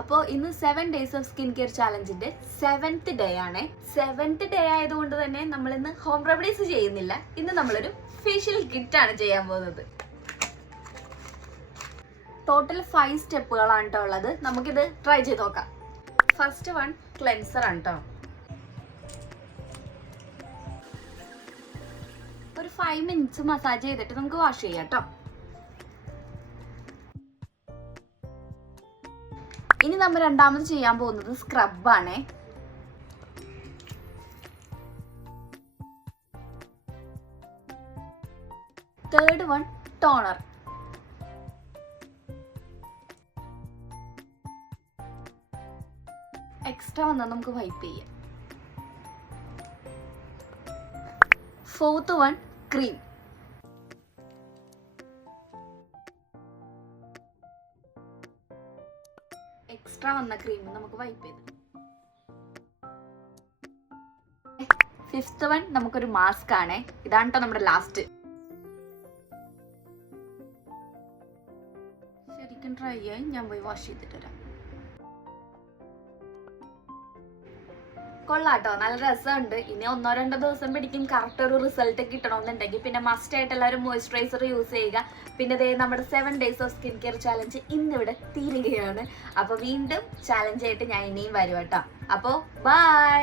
അപ്പോൾ ഇന്ന് 7 days of skin care ചാലഞ്ചിന്റെ 7th ഡേ ആണ്. 7th ഡേ ആയതുകൊണ്ട് തന്നെ നമ്മൾ ഇന്ന് ഹോം റെമഡീസ് ചെയ്യുന്നില്ല. ഇന്ന് നമ്മളൊരു ഫേഷ്യൽ കിറ്റ് ആണ് ചെയ്യാൻ പോകുന്നത്. ടോട്ടൽ 5 സ്റ്റെപ്പുകളാണ് കേട്ടോ ഉള്ളത്. നമുക്കിത് ട്രൈ ചെയ്ത് നോക്കാം. ഫസ്റ്റ് വൺ ക്ലെൻസർ ആണ് കേട്ടോ. ഒരു 5 minutes മസാജ് ചെയ്തിട്ട് നമുക്ക് വാഷ് ചെയ്യാം കേട്ടോ. ഇനി നമ്മൾ രണ്ടാമത് ചെയ്യാൻ പോകുന്നത് സ്ക്രബാണ്. Third one toner. എക്സ്ട്രാ വന്നാൽ നമുക്ക് വൈപ്പ് ചെയ്യാം. Fourth one cream. എക്സ്ട്രാ വന്ന ക്രീം നമുക്ക് വൈപ്പ് ചെയ്ത്. ഫിഫ്ത്ത് വൺ നമുക്കൊരു മാസ്ക് ആണ്. ഇതാണ് കേട്ടോ നമ്മുടെ ലാസ്റ്റ്. ശരിക്കും ട്രൈ ചെയ്യാൻ ഞാൻ പോയി വാഷ് ചെയ്തിട്ട് വരാം. കൊള്ളാട്ടോ, നല്ല രസമുണ്ട്. ഇനി 1-2 ദിവസം പിടിക്കും കറക്റ്റ് ഒരു റിസൾട്ട് കിട്ടണമെന്നുണ്ടെങ്കിൽ. പിന്നെ മസ്റ്റ് ആയിട്ട് എല്ലാവരും മോയ്സ്ചറൈസർ യൂസ് ചെയ്യുക. പിന്നെ ദേ നമ്മുടെ 7 days of skin care challenge ഇന്നിവിടെ തീരുകയാണ്. അപ്പോൾ വീണ്ടും ചാലഞ്ച് ആയിട്ട് ഞാൻ ഇനിയും വരും കേട്ടോ. അപ്പോൾ ബൈ.